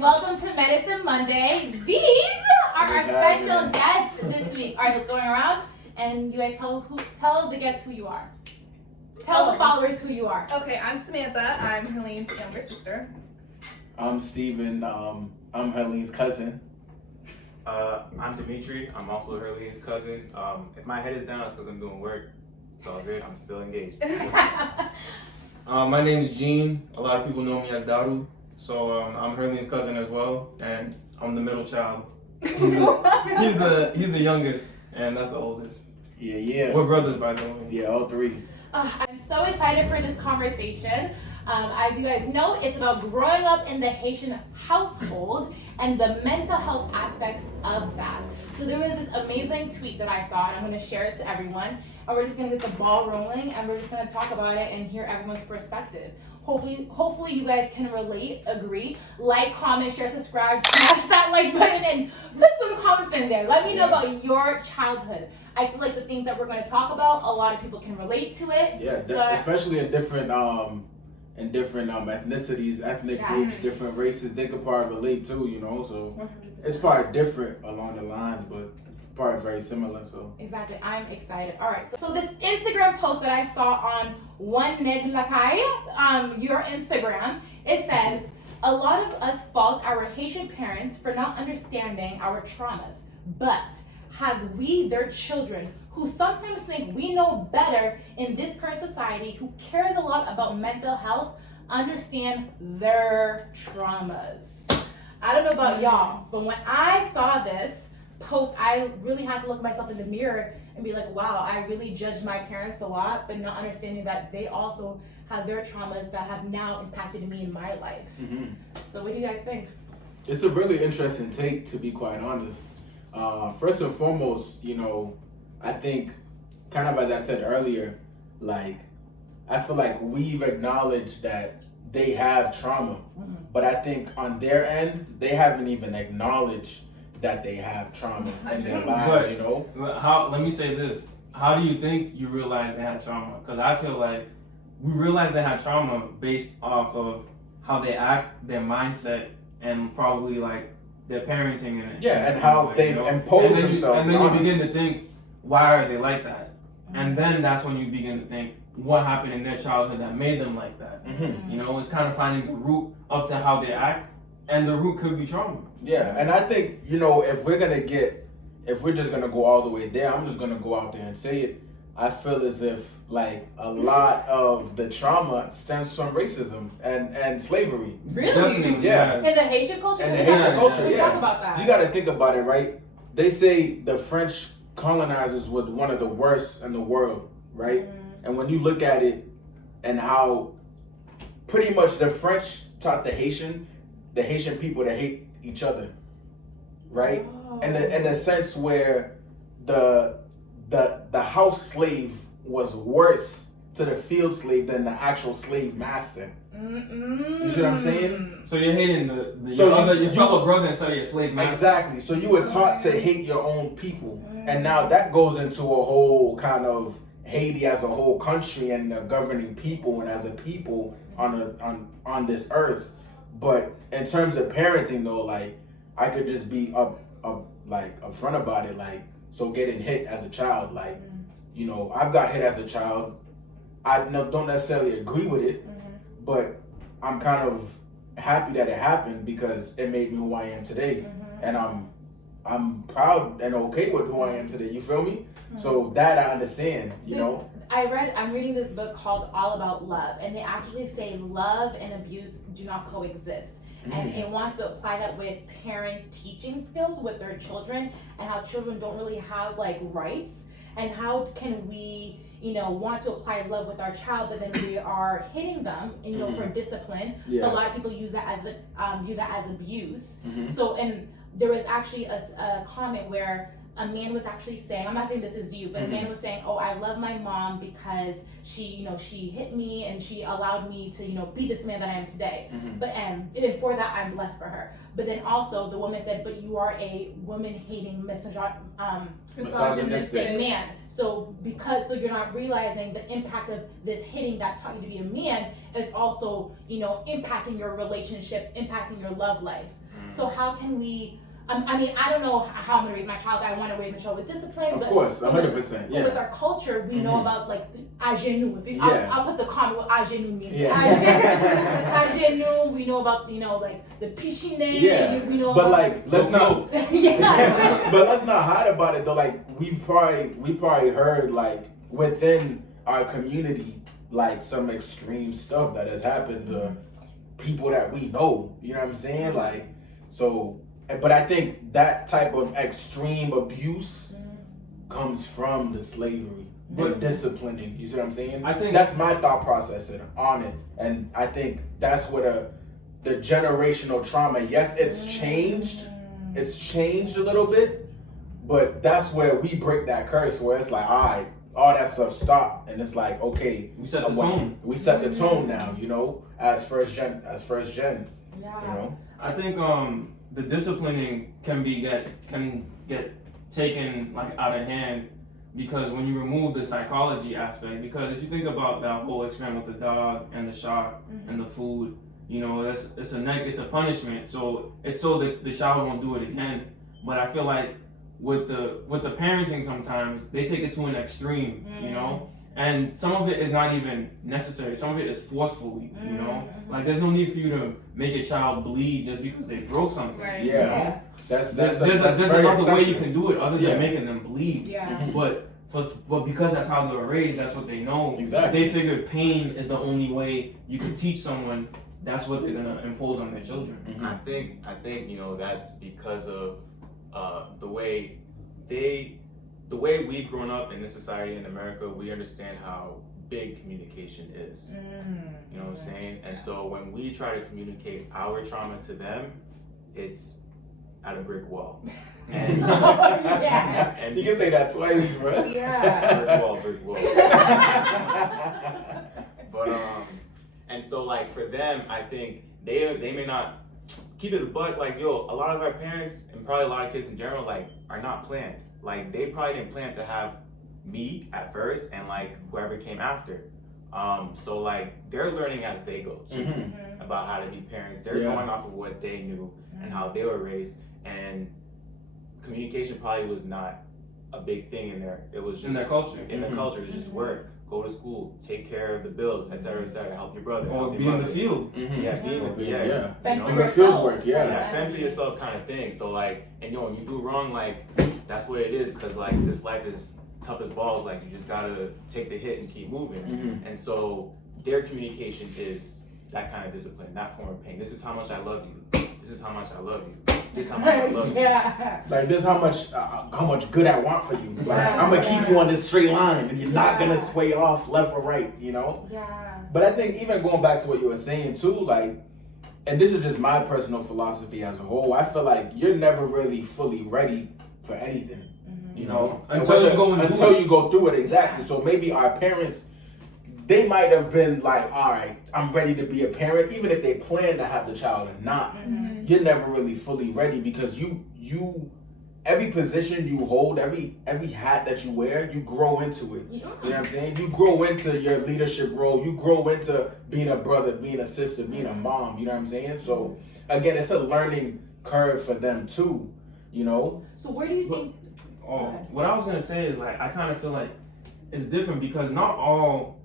welcome to Medicine Monday. These are our special guests this week. All right, let's go around and you guys tell the guests who you are. Tell the followers who you are. Okay, I'm Samantha. I'm Helene's younger sister. I'm Steven. I'm Helene's cousin. I'm Dimitri. I'm also Helene's cousin. If my head is down, it's because I'm doing work. It's all good. I'm still engaged. My name is Gene. A lot of people know me as Daru. So I'm Helene's cousin as well, and I'm the middle child. He's the youngest, and that's the oldest. Yeah. We're brothers, by the way. Yeah, all three. I'm so excited for this conversation. As you guys know, it's about growing up in the Haitian household and the mental health aspects of that. So there was this amazing tweet that I saw, and I'm going to share it to everyone. And we're just going to get the ball rolling, and we're just going to talk about it and hear everyone's perspective. Hopefully you guys can relate, agree, like, comment, share, subscribe, smash that like button, and put some comments in there. Let me know about your childhood. I feel like the things that we're going to talk about, a lot of people can relate to it. Yeah, especially in different ethnicities, ethnic groups, different races, they could probably relate too, you know. So 100%. It's probably different along the lines, but probably very similar. So Exactly, I'm excited. All right, so this Instagram post that I saw on One Neg Lakai, your Instagram, it says, a lot of us fault our Haitian parents for not understanding our traumas, but have we, their children, who sometimes think we know better in this current society, who cares a lot about mental health, understand their traumas? I don't know about y'all, but when I saw this post, I really had to look myself in the mirror and be like, wow, I really judged my parents a lot, but not understanding that they also have their traumas that have now impacted me in my life. Mm-hmm. So what do you guys think? It's a really interesting take, to be quite honest. First and foremost, you know, I think, kind of as I said earlier, like, I feel like we've acknowledged that they have trauma, but I think on their end, they haven't even acknowledged that they have trauma in their lives, you know? Let me say this. How do you think you realize they had trauma? Because I feel like we realize they had trauma based off of how they act, their mindset, and probably like their parenting and and how they've imposed themselves. And then you begin to think, why are they like that? And then that's when you begin to think, what happened in their childhood that made them like that? Mm-hmm. You know, it's kind of finding the root of to how they act, and the root could be trauma. Yeah, and I think, you know, if we're just gonna go all the way there, I'm just gonna go out there and say it. I feel as if like a lot of the trauma stems from racism and slavery. Really? Definitely, Yeah. In the Haitian culture? And the Can we Haitian talk- culture, can we yeah. talk about that? You gotta think about it, right? They say the French colonizers were one of the worst in the world, right? And when you look at it and how pretty much the French taught the Haitian people to hate each other, right? Oh. In the sense where the house slave was worse to the field slave than the actual slave master. You see what I'm saying? So you're hating your fellow brother instead of your slave master. Exactly. So you were taught to hate your own people, and now that goes into a whole kind of Haiti as a whole country and the governing people and as a people on this earth. But in terms of parenting, though, like I could just be upfront about it. Like, so getting hit as a child, like, you know, I've got hit as a child. I don't necessarily agree with it, but I'm kind of happy that it happened because it made me who I am today, and I'm proud and okay with who I am today. You feel me? So that I understand. You know. I'm reading this book called All About Love, and they actually say love and abuse do not coexist. And it wants to apply that with parent teaching skills with their children, and how children don't really have like rights, and how can we, you know, want to apply love with our child, but then we are hitting them, you know, for discipline. Yeah. A lot of people use that as view that as abuse. So, and there was actually a comment where a man was actually saying, I'm not saying this is you, but a man was saying, oh, I love my mom because she hit me and she allowed me to, be this man that I am today. But and for that, I'm blessed for her. But then also the woman said, but you are a woman-hating, misogynistic man. So you're not realizing the impact of this hitting that taught you to be a man is also, impacting your relationships, impacting your love life. So how can we? I mean, I don't know how I'm gonna raise my child. I want to raise my child with discipline. Of but course, but 100%. But with Yeah. our culture, we know about like agenu. Yeah. I'll put the comment what agenu means. Yeah. Agenu. We know about like the piscine. Yeah. We know. But about, like, let's not. yeah. But let's not hide about it though. Like we've probably heard like within our community like some extreme stuff that has happened to people that we know. You know what I'm saying? Like so. But I think that type of extreme abuse comes from the slavery, the disciplining. You see what I'm saying? I think that's my thought process on it, and I think that's what the generational trauma. Yes, it's changed. It's changed a little bit, but that's where we break that curse. Where it's like, all right, all that stuff stop, and it's like, okay, we set the tone. We set the tone now. You know, as first gen. Yeah. You know, I think the disciplining can get taken like out of hand because when you remove the psychology aspect, because if you think about that whole experiment with the dog and the shock and the food, you know, it's a punishment. So it's so that the child won't do it again. But I feel like with the parenting sometimes they take it to an extreme, you know. And some of it is not even necessary. Some of it is forcefully, you know. Like there's no need for you to make a child bleed just because they broke something. Right. yeah. That's There's very another way you excessive. can do it other than Yeah. making them bleed. Yeah. But because that's how they're raised, that's what they know. Exactly. They figured pain is the only way you can teach someone. That's what they're gonna impose on their children. I think that's because of the way we've grown up in this society in America. We understand how big communication is. You know what I'm saying? And so when we try to communicate our trauma to them, it's at a brick wall. And, Yes. and You can say that twice, bro. Yeah. brick wall. But and so like for them, I think they may not keep it a buck. Like a lot of our parents and probably a lot of kids in general like are not planned. Like they probably didn't plan to have me at first and like whoever came after. So like they're learning as they go too about how to be parents. They're going off of what they knew and how they were raised, and communication probably was not a big thing in there. It was just In their culture. In the culture, it's just work, go to school, take care of the bills, etc., help your brother, Or help your be in the mother. field. Yeah, be in the field. Yeah. Fend You for know? The field yourself. work, yeah. Yeah, fend for yourself kind of thing. So like, and when you do wrong, like that's what it is. Cause like this life is tough as balls. Like you just gotta take the hit and keep moving. And so their communication is that kind of discipline, that form of pain. This is how much I love you. This is how much I love you. This is how much I love you. Yeah. Like this, how much good I want for you. Like, Yeah. I'm gonna keep you on this straight line, and you're not gonna sway off left or right. You know. Yeah. But I think even going back to what you were saying too, like, and this is just my personal philosophy as a whole. I feel like you're never really fully ready for anything. You know, Until you go and do until it. you go through it, exactly. So maybe our parents, they might have been like, all right, I'm ready to be a parent, even if they plan to have the child or not. You're never really fully ready because you every position you hold, every hat that you wear, you grow into it. You know what I'm saying? You grow into your leadership role. You grow into being a brother, being a sister, being a mom. You know what I'm saying? So again, it's a learning curve for them too. You know. So where do you think? What I was gonna say is like I kind of feel like it's different because not all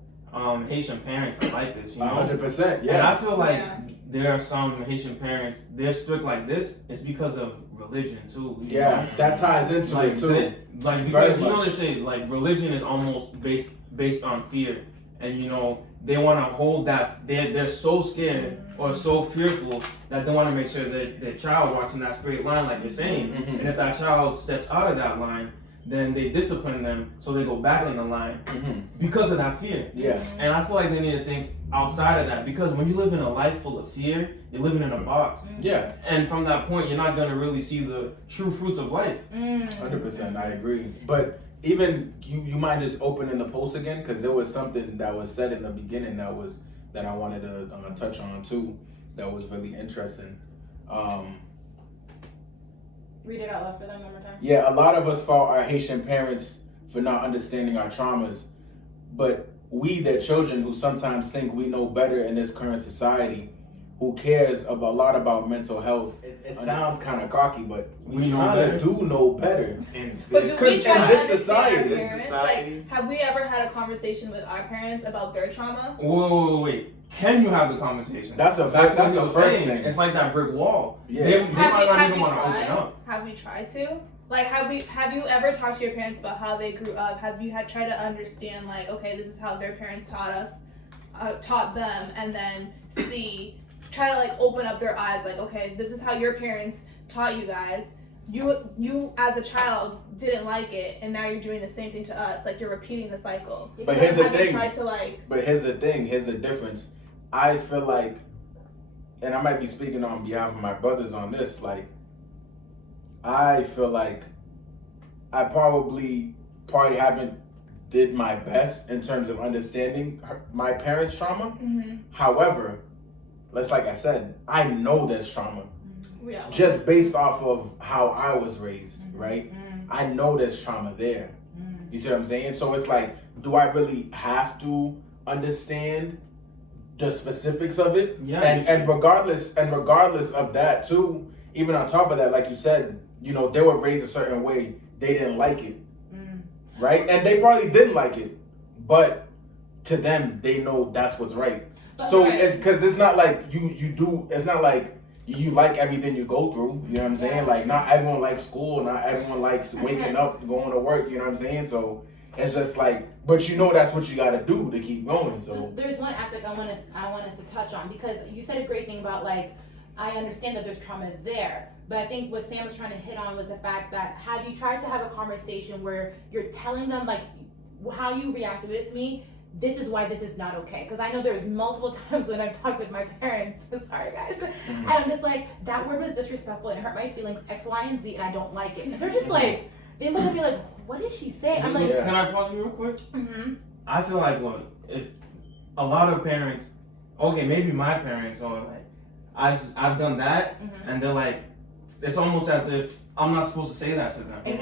Haitian parents are like this. You know, 100%. Yeah. And I feel like Yeah. there are some Haitian parents they're strict like this. It's because of religion too. You Yeah, know? that ties into Like it too. like Very because you know much. they say like religion is almost based on fear, and you know they want to hold that they're so scared or so fearful that they want to make sure that their child walks in that straight line like you're saying, and if that child steps out of that line, then they discipline them so they go back in the line because of that fear. Yeah. And I feel like they need to think outside of that because when you live in a life full of fear, you're living in a box. Yeah. And from that point, you're not gonna really see the true fruits of life. 100%. I agree. But even you mind just opening the post again because there was something that was said in the beginning that I wanted to touch on too. That was really interesting. Read it out loud for them one more time. Yeah, a lot of us fault our Haitian parents for not understanding our traumas, but we, their children, who sometimes think we know better in this current society, who cares a lot about mental health. It sounds kind of cocky, but we know kind better. of do know better. And But do we in try to this understand society- our this parents? society- Like, have we ever had a conversation with our parents about their trauma? Wait. Can you have the conversation? That's a Back to that's what the you first saying. thing. It's like that brick wall. Yeah. They might not even want to open tried? up. Have we tried to? Like, have you ever talked to your parents about how they grew up? Have you had tried to understand, like, okay, this is how their parents taught them, and then try to like open up their eyes, like, okay, this is how your parents taught you guys. You as a child didn't like it, and now you're doing the same thing to us. Like, you're repeating the cycle. But here's the Have you thing. tried to like? But here's the thing. Here's the difference. I feel like, and I might be speaking on behalf of my brothers on this. Like, I feel like I probably haven't did my best in terms of understanding my parents' trauma. Mm-hmm. However, like I said, I know there's trauma Yeah. just based off of how I was raised, right? I know there's trauma there. You see what I'm saying? So it's like, do I really have to understand the specifics of it? Yeah. And regardless of that too, even on top of that, like you said, you know, they were raised a certain way. They didn't like it, right? And they probably didn't like it, but to them, they know that's what's right. So, because it's not like it's not like you like everything you go through. You know what I'm saying? Like, not everyone likes school. Not everyone likes waking up, going to work. You know what I'm saying? So it's just like, but you know that's what you got to do to keep going. So there's one aspect I want us to touch on, because you said a great thing about, like, I understand that there's trauma there, but I think what Sam was trying to hit on was the fact that, have you tried to have a conversation where you're telling them, like, how you reacted with me, this is why this is not okay? Because I know there's multiple times when I've talked with my parents, sorry guys, and I'm just like, that word was disrespectful and it hurt my feelings, X, Y, and Z, and I don't like it. And they're just like, they look at me like, what did she say? I'm like, Can I pause you real quick? I feel like, look, if a lot of parents, okay, maybe my parents, or like, I've done that, and they're like, it's almost as if I'm not supposed to say that to them. Yeah,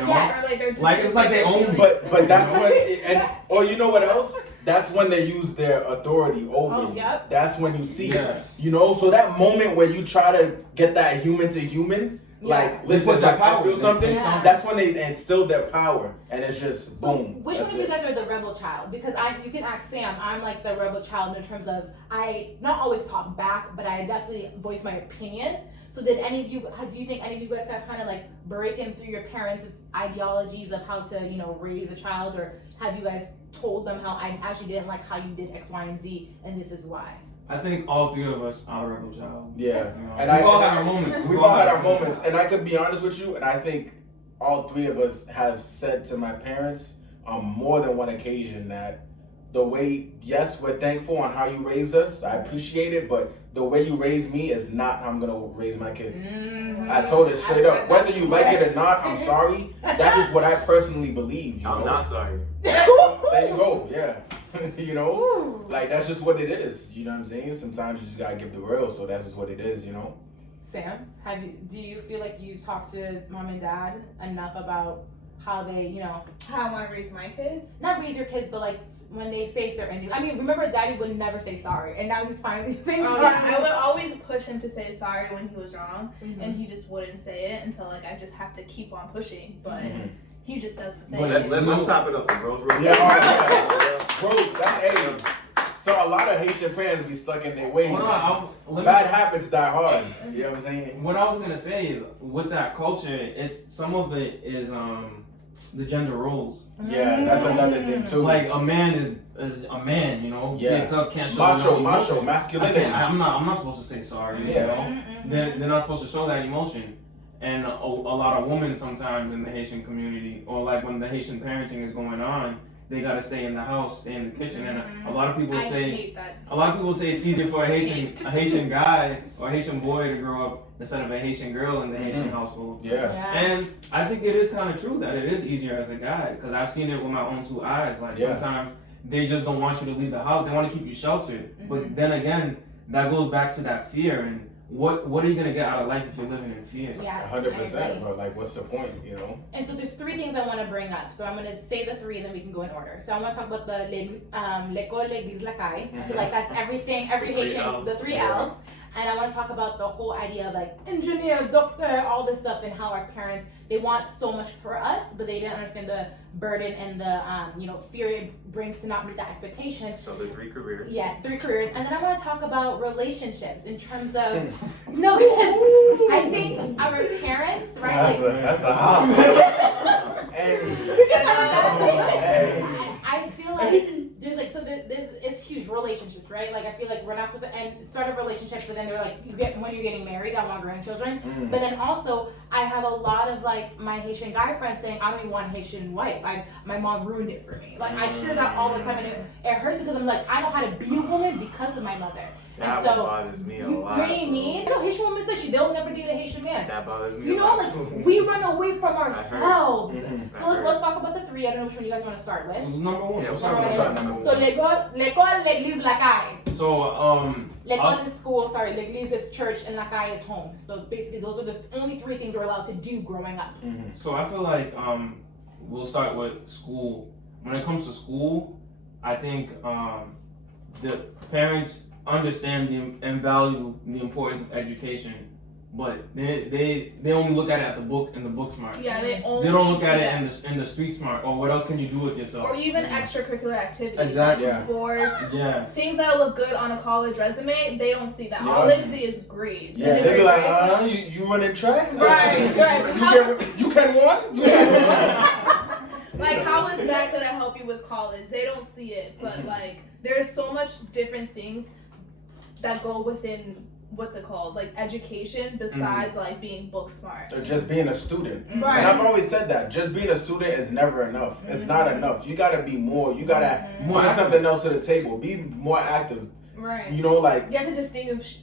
you know? yeah. Or like they're just Like, it's like they own. But that's when, or you know what else? That's when they use their authority over you. Yep. That's when you see Yeah. it. You know, so that moment where you try to get that human to human, like, listen, put that like, I power. feel something. Yeah. That's when they instill their power, and it's just boom. Which That's one of you it. guys are the rebel child? Because you can ask Sam, I'm like the rebel child in terms of, I not always talk back, but I definitely voice my opinion. So do you think any of you guys have kind of like breaking through your parents' ideologies of how to, you know, raise a child, or have you guys told them how I actually didn't like how you did X, Y, and Z, and this is why? I think all three of us are rebel child. Yeah, You know? and We've all had our moments. We've all had our moments, and I could be honest with you, and I think all three of us have said to my parents on more than one occasion that the way, yes, we're thankful on how you raised us. I appreciate it, but the way you raised me is not how I'm gonna raise my kids. I told it straight up. Whether you like it or not, I'm sorry. That's just what I personally believe. You I'm know? not sorry. There you go. Yeah. You know, like, that's just what it is. You know what I'm saying? Sometimes you just gotta give the real. So that's just what it is. You know. Sam, do you feel like you've talked to mom and dad enough about how they, you know, how I want to raise my kids? not raise your kids, but like when they say certain things? I mean, remember Daddy would never say sorry, and now he's finally saying Oh sorry. yeah, I would always push him to say sorry when he was wrong, and he just wouldn't say it until like I just have to keep on pushing, but he just doesn't say But it. Let's top it up for bros. Yeah, all right. Bro, that's hey. So a lot of Haitian parents be stuck in their ways. Bad habits die hard. You know what I'm saying? What I was gonna say is, with that culture, it's some of it is the gender roles. Yeah, that's another thing too. Like, a man is a man, you know. Yeah. Being tough, can't show no macho, emotion. masculinity. I'm not supposed to say sorry. Yeah. You know, they're not supposed to show that emotion. And a lot of women sometimes in the Haitian community, or like when the Haitian parenting is going on, they gotta stay in the house, stay in the kitchen. And a lot of people I say, hate that. it's easier for a Haitian guy or a Haitian boy to grow up instead of a Haitian girl in the Haitian household. Yeah. And I think it is kind of true that it is easier as a guy, because I've seen it with my own two eyes. Like, sometimes they just don't want you to leave the house. They want to keep you sheltered. But then again, that goes back to that fear. And what are you gonna get out of life if you're living in fear? Yes, 100%. But like, what's the point? You know? And so there's three things I want to bring up. So I'm going to say the three, and then we can go in order. So I want to talk about the l'école, l'église, la caille. I feel like that's everything, every The three Haitian, L's. the three L's. And I want to talk about the whole idea of like engineer, doctor, all this stuff, and how our parents, they want so much for us, but they didn't understand the burden and the fear it brings to not meet that expectation. So the 3 careers. Yeah, 3 careers. And then I want to talk about relationships in terms of no, because I think our parents, right? That's a hot. Hey. We can talk about that. I feel like there's like, so this it's huge, relationships, right? Like I feel like we're not supposed to start a relationship, but then they're like, when you're getting married, I want grandchildren. But then also I have a lot of like my Haitian guy friends saying, I don't even want a Haitian wife. My mom ruined it for me. Like I hear that all the time, and it hurts because I'm like, I know how to be a woman because of my mother. That and so bothers me a lot. You know what I mean? You know, Haitian women say they'll never date a Haitian man. That bothers me You a know, lot like too. we run away from ourselves. That So let's hurts. talk about the 3. I don't know which one you guys want to start with. Number one. Yeah, Let's sorry, talk about sorry. that. So l'école, l'église, la caille. So L'école is school, l'église is church, and la caille is home. So basically those are the only 3 things we're allowed to do growing up. So I feel like we'll start with school. When it comes to school, I think the parents understand and value the importance of education, but they only look at it at the book and the book smart. Yeah, they only. They don't look at see it in the street smart, or what else can you do with yourself. Or even extracurricular activities, Exactly. like sports, Yeah. things that look good on a college resume. They don't see that. Yeah. All they see is grades. Yeah, And they be like, they're you running track? Right, right. You can one? You can one? like, how is that gonna help you with college? They don't see it, but like, there's so much different things that go within what's it called, like education, besides like being book smart. Or just being a student. Right. And I've always said that. Just being a student is never enough. It's not enough. You gotta be more. You gotta More bring active. something else to the table. Be more active. Right. You know, like You have to distinguish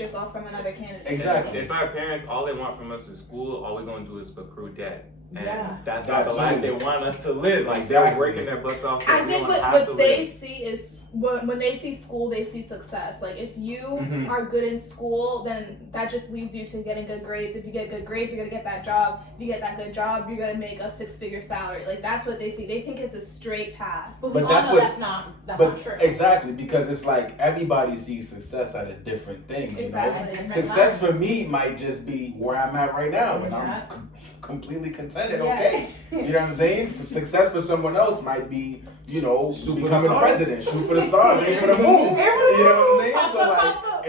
yourself from another candidate. exactly. If our parents, all they want from us is school, all we're gonna do is accrue debt. And Yeah. that's not the That life too. they want us to live. Like Exactly. they're working their butts off. So I we think don't have to what they live. see is when they see school, they see success. Like if you Mhm. are good in school, then that just leads you to getting good grades. If you get good grades, you're gonna get that job. If you get that good job, you're gonna make a 6-figure salary. Like that's what they see. They think it's a straight path. But we But all that's know what- that's not But true. exactly, because it's like everybody sees success at a different thing, you know? Exactly. Success for me might just be where I'm at right now, and Yeah. I'm completely contented, Yeah. okay? You know what I'm saying? Success for someone else might be, Shoot for the becoming stars. president, shoot for the stars, aim for the moon. You know what I'm saying? So like, Pasta.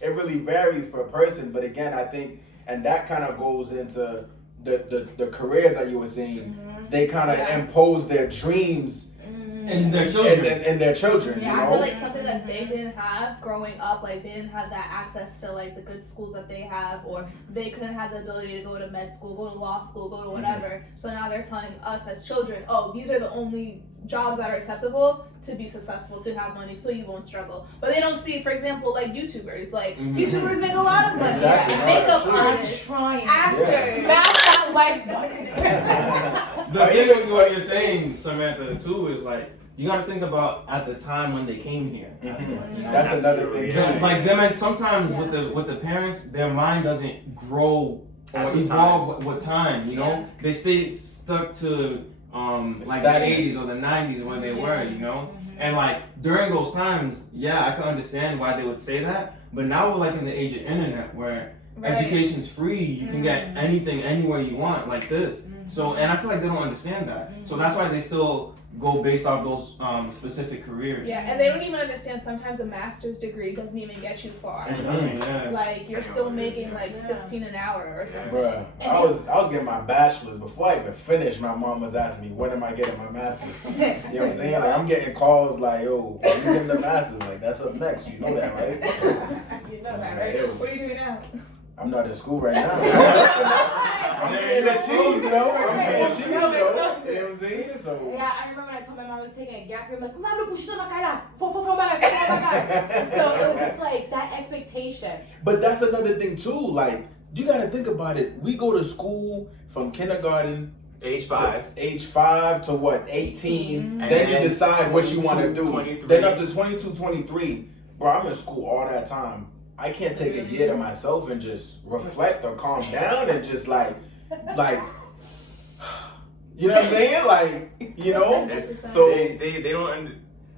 it really varies per person. But again, I think, and that kind of goes into the careers that you were saying. They kind of Yeah. impose their dreams And their children. and their children. Yeah, you I know? feel like something that they didn't have growing up, like they didn't have that access to like the good schools that they have, or they couldn't have the ability to go to med school, go to law school, go to whatever. So now they're telling us as children, oh, these are the only jobs that are acceptable to be successful, to have money, so you won't struggle. But they don't see, for example, like YouTubers. Like YouTubers make a lot of money. Exactly. No, Makeup that's true. I'm artists, trying. actors. Smash that like button. The thing with what you're saying, Samantha, too, is like you got to think about at the time when they came here. Mhm. You know? That's another true, thing yeah. too. Like them, and sometimes Yeah. with the parents, their mind doesn't grow As or with evolve times. with time. You know, Yeah. they stay stuck to like Stagnant. the 80s or the 90s where they were. You know, and like during those times, yeah, I can understand why they would say that. But now we're like in the age of internet where Right. education's free. You can get anything anywhere you want, like this. So, and I feel like they don't understand that. So that's why they still go based off those specific careers. Yeah, and they don't even understand sometimes a master's degree doesn't even get you far. Mhm. Yeah. Like you're still making like 16 an hour or something. Bruh, I was getting my bachelor's before I even finished. My mom was asking me, when am I getting my master's? You know what I'm saying? Like I'm getting calls like, yo, when you getting the master's? Like that's up next. You know that, right? You know that, right? What are you doing now? I'm not in school right now. I'm getting the cheese, though. I'm getting cheese, though. You know what I'm saying? So. Yeah, I remember when I told my mom I was taking a gap year. I'm like, "Mom, no push na kaila. Fo my life. So it was just like that expectation. But that's another thing too. Like you got to think about it. We go to school from kindergarten. Age 5. Age 5 to what? 18. And Then you then decide what you want to 22, do. 23. Then up to 22, 23. Bro, I'm in school all that time. I can't take a year to myself and just reflect or calm down and just like, you know what I'm saying? Like, you know? It's, So- they don't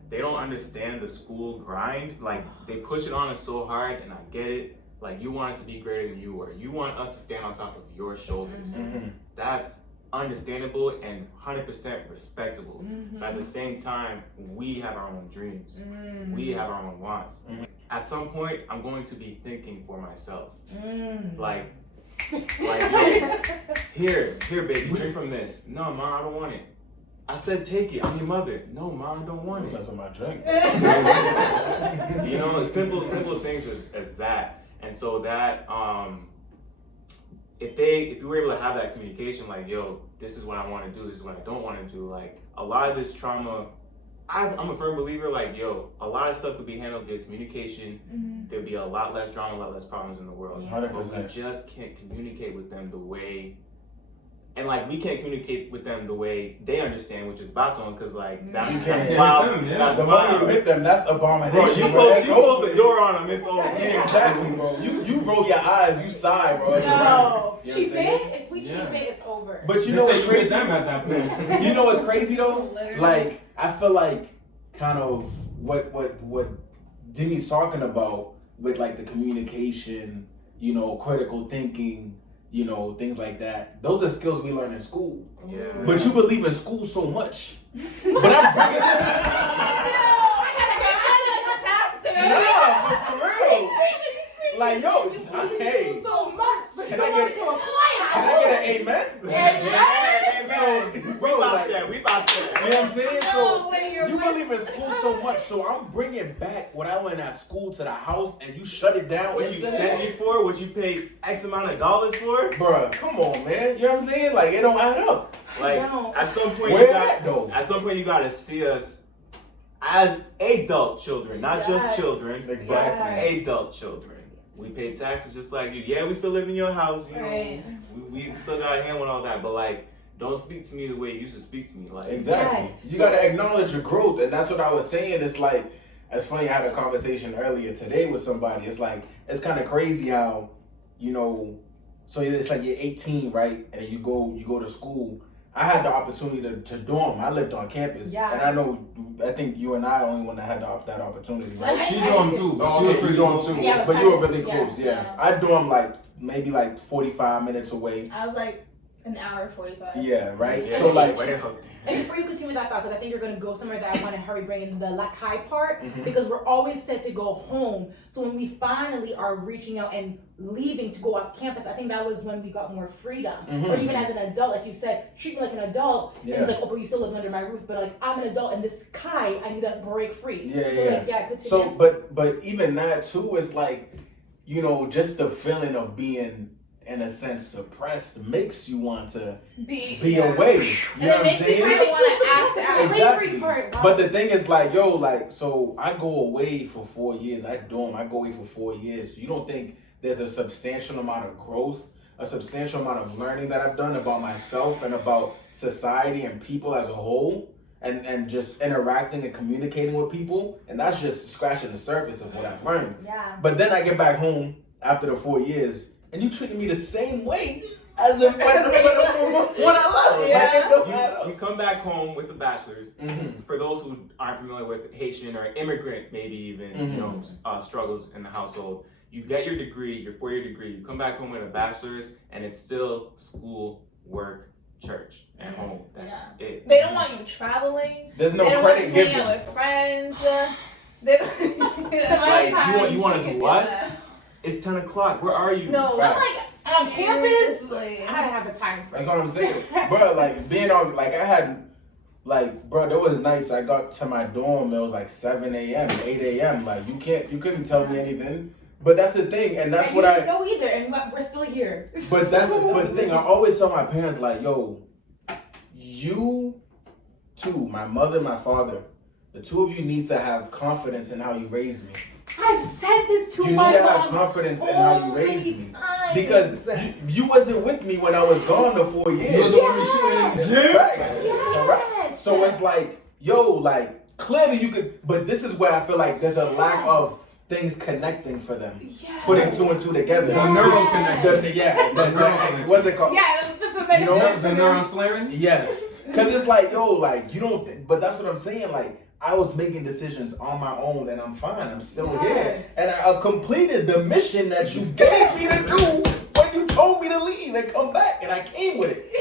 they don't understand the school grind. Like, they push it on us so hard, and I get it. Like, you want us to be greater than you are. You want us to stand on top of your shoulders. That's understandable and 100% respectable. But at the same time, we have our own dreams. We have our own wants. At some point, I'm going to be thinking for myself. Like, yo, here, baby, drink from this. No, Mom, I don't want it. I said, take it. I'm your mother. No, Mom, I don't want it. That's on my drink. You know, simple things as that. And so that, if you were able to have that communication, like, yo, this is what I want to do, this is what I don't want to do, like, a lot of this trauma, I'm a firm believer, like, yo, a lot of stuff could be handled via communication. There'd be a lot less drama, a lot less problems in the world. 100%. But we just can't communicate with them the way, and like, we can't communicate with them the way they understand, which is baton, because like, that's wild. That's the moment you hit them, that's abomination. Bro, you close the door on them, it's over. Exactly, bro. You roll your eyes, you sigh, bro. It's No. right. Cheap it? If we cheap it, it's over. But you know what's crazy? Them at that point. You know what's crazy though? Literally. Like, I feel like kind of what Demi's talking about with like the communication, you know, critical thinking, you know, things like that. Those are skills we learn in school. Yeah. But you believe in school so much. But I'm bringing but for real. Like, yo, hey, So much. can I get an amen? So, bro, like, we bout you know what I'm saying? So, when you're you believe in school so much, so I'm bringing back what I learned at school to the house, and you shut it down. what you sent me for, what you paid X amount of dollars for. Bruh, come on, man. You know what I'm saying? Like, it don't add up. Like, No. at some point, Where at, though? At some point, you gotta see us as adult children, not just children. Exactly. Adult children. We pay taxes just like you. Yeah, we still live in your house. You know, Right. we still got a hand with all that. But like, don't speak to me the way you used to speak to me. Like, Exactly. Yes. You gotta acknowledge your growth, and that's what I was saying. It's like, it's funny. I had a conversation earlier today with somebody. It's like, it's kind of crazy how, you know, so it's like you're 18, right, and then you go to school. I had the opportunity to dorm. I lived on campus, and I think you and I only one that had that opportunity, right? She dorm too, but Oh, she was okay, pretty you dorm close. too, Yeah, but you were yeah, really yeah, close. Yeah, yeah. I dorm like maybe like 45 minutes away. I was like an hour 45. Yeah, right. yeah, So like, And before you continue with that thought, because I think you're going to go somewhere that I want to hurry bring in the Lakai part, Mhm. because we're always set to go home. So when we finally are reaching out and leaving to go off campus, I think that was when we got more freedom. Mhm. Or even as an adult, like you said, treat me like an adult. And Yeah. it's like, oh, but you still live under my roof. But like, I'm an adult, and this Kai, I need to break free. Yeah, so yeah. Like, yeah, continue. so but even that too is like, you know, just the feeling of being in a sense suppressed makes you want to be away. You And know it what I'm makes you saying? kind of want to act out. Exactly. Part, But the thing is, like, yo, like, so I go away for 4 years. I go away for 4 years. So you don't think there's a substantial amount of growth, a substantial amount of learning that I've done about myself and about society and people as a whole, and just interacting and communicating with people, and that's just scratching the surface of what I've learned. Yeah. But then I get back home after the 4 years, and you treated me the same way as if when I left. Like, it don't matter. You come back home with a bachelor's. Mhm. For those who aren't familiar with Haitian or immigrant, maybe even, you know, struggles in the household, you get your degree, your 4-year degree, you come back home with a bachelor's, and it's still school, work, church, and home. That's it. They don't want you traveling. There's no They don't want credit you hanging given. out with friends. They don't. Like, you want to do what? It's 10 o'clock. Where are you? No, Facts. it's And on campus, seriously. I had to have a time frame. That's what I'm saying, bro. Like being on, like I had, like, bro. There was nights I got to my dorm. It was like 7 a.m., 8 a.m. Like you couldn't tell me anything. But that's the thing, and that's and what you I. didn't know either, and we're still here. But that's the thing. I always tell my parents, like, yo, you two, my mother, my father, the two of you need to have confidence in how you raised me. I've said this to You my need to have mom confidence so in how you raised many me. times. Because you wasn't with me when I was gone the 4 years. You was the one me shooting in the gym. Right. Yes. Right. So it's like, yo, like clearly you could, but this is where I feel like there's a lack of things connecting for them, Yes. putting two and two together. The neural connection. What's it called? Yeah, this is You know, amazing. The neurons flaring? Yes, because it's like, yo, like you don't. But that's what I'm saying. Like I was making decisions on my own, and I'm fine. I'm still here, Yes. and I completed the mission that you gave me to do when you told me to leave and come back, and I came with it.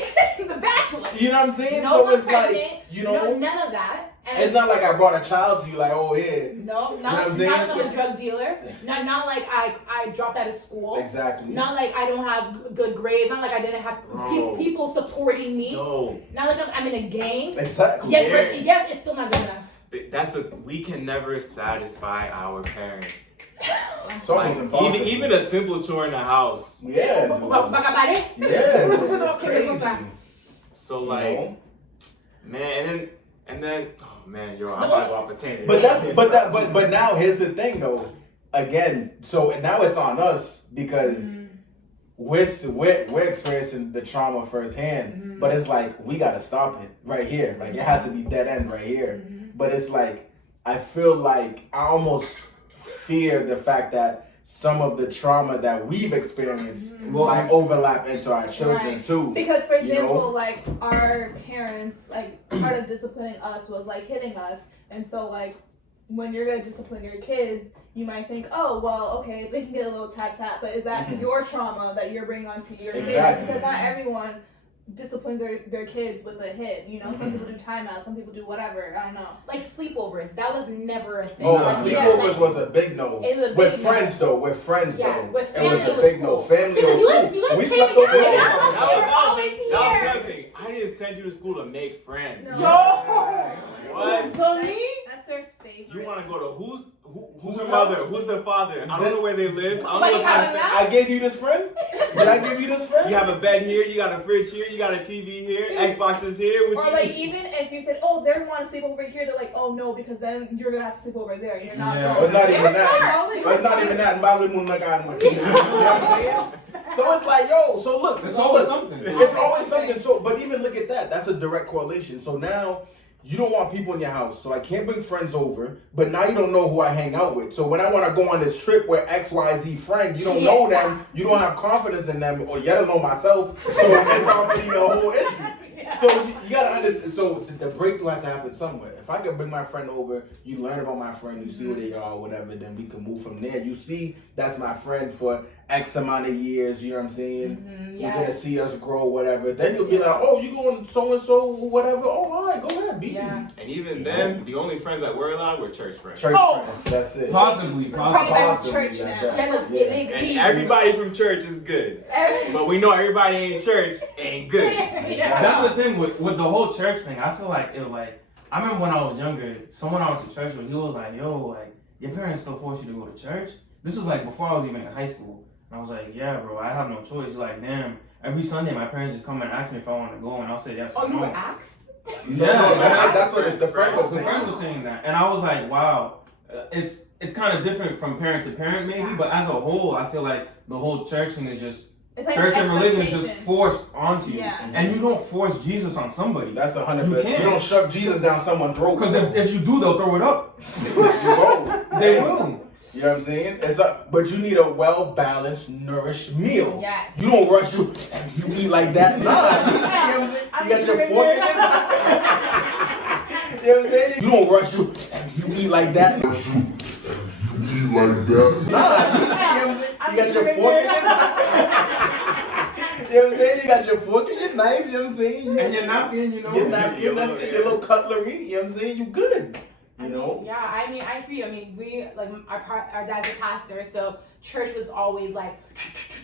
The Bachelor. You know what I'm saying? No So one it's pregnant. like, you know, None of that. And it's not like I brought a child to you, like, oh yeah. No, what not I'm saying? another drug dealer. Not like I dropped out of school. Exactly. Not like I don't have good grades. Not like I didn't have people supporting me. Yo, Not like I'm in a gang. Exactly. Yes, it's still not good enough. we can never satisfy our parents. It's almost impossible. Even a simple chore in the house. Yeah, dude. Yeah, dude, it's crazy. So You like, know? man, and then, oh man, yo, I'm about to go off a tangent. But now here's the thing though. Again, so now it's on us because we're experiencing the trauma firsthand. But it's like we gotta stop it right here. Like it has to be dead end right here. But it's like I feel like I almost fear the fact that some of the trauma that we've experienced might overlap into our children too. Because for you know? example, like our parents, like part of disciplining us was like hitting us, and so like when you're gonna discipline your kids, you might think, oh well, okay, they can get a little tap tap, but is that your trauma that you're bringing onto your kids? Because not everyone disciplines their kids with a hit. You know, some people do timeout, some people do whatever. I don't know. Like sleepovers, that was never a thing. Oh, Like, sleepovers was a big no. It was a big With no. friends though, with friends Yeah, though. with It was family a was big cool. no. Family Because was you guys we came slept together. over. Yeah. Yeah. They were always that was here. nothing. I didn't send you to school to make friends. No. What? So me? That's their favorite. You want to go to who's Whose her mother? house? Who's the father? I don't know where they live. I But don't you know got if I gave you this friend? Did I give you this friend? you have a bed here, you got a fridge here, you got a TV here, Xbox is here. What Or you like even if you said, oh, they want to sleep over here, they're like, oh no, because then you're gonna have to sleep over there. You're not Yeah. going. It's not They even were that. so It's not even that. You know what I'm saying? So it's like, yo, so look, It's always something. It's always something. So, but even look at that. That's a direct correlation. So now you don't want people in your house. So I can't bring friends over. But now you don't know who I hang out with. So when I want to go on this trip with XYZ friend, you don't know them. You don't have confidence in them, or yet I don't know myself. So it's already a whole issue. So you gotta understand. So the breakthrough has to happen somewhere. If I could bring my friend over, you learn about my friend, you see where they are, whatever, then we can move from there. You see, that's my friend for X amount of years. You know what I'm saying? You're gonna see us grow, whatever. Then you'll be like, oh, you going so and so, whatever. Oh, all right, go ahead, be easy. And even then, the only friends that we're allowed were church friends. Church friends, that's it. Possibly. Probably back to church yeah, now. that- Yeah, look, yeah. big And piece. everybody from church is good. But we know everybody in church ain't good. That's the thing with the whole church thing. I feel like I remember when I was younger, someone I went to church with, he was like, yo, like, your parents still force you to go to church? This was like before I was even in high school. And I was like, yeah, bro, I have no choice. He's like, damn, every Sunday my parents just come and ask me if I want to go, and I'll say yes or Oh, you no. were asked? No, that's what the friend was The saying. friend was saying that, and I was like, wow, it's kind of different from parent to parent maybe, but as a whole, I feel like the whole church thing is just It's like church and religion is just expectation. forced onto you, Yeah. and you don't force Jesus on somebody. That's 100%. You You can't. don't shove Jesus down someone's throat. Because if you do, they'll throw it up. You won't. They will. You know what I'm saying? But you need a well-balanced, nourished meal. Yes. You don't rush you eat like that. Nah. You know what I'm saying? You got your fork in it. You know what I'm saying? You don't rush you eat like that. Nah. You know what I'm saying? You got your fork in it. You know what I'm saying? You got your fork and your knife, you know what I'm saying? And your napkin, you know. Your napkin, that's it, your little cutlery, you know what I'm saying? You good. You know? Yeah, I mean, I agree. I mean, we, like, our dad's a pastor, so church was always like,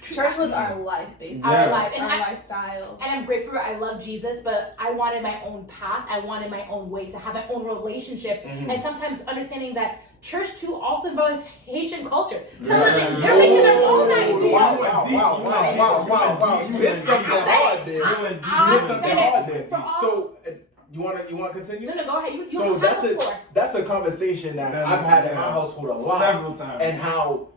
Church was our life, basically. our life. And Our lifestyle. And I'm grateful. I love Jesus, but I wanted my own path. I wanted my own way to have my own relationship. And sometimes understanding that church too also involves Haitian culture. Some of them, they're making their own ideas. Wow. You hit something hard there. You hit something hard there. So, you want to continue? No, go ahead. You So have the floor. that's a conversation that I've had in my household a lot. Several times. And how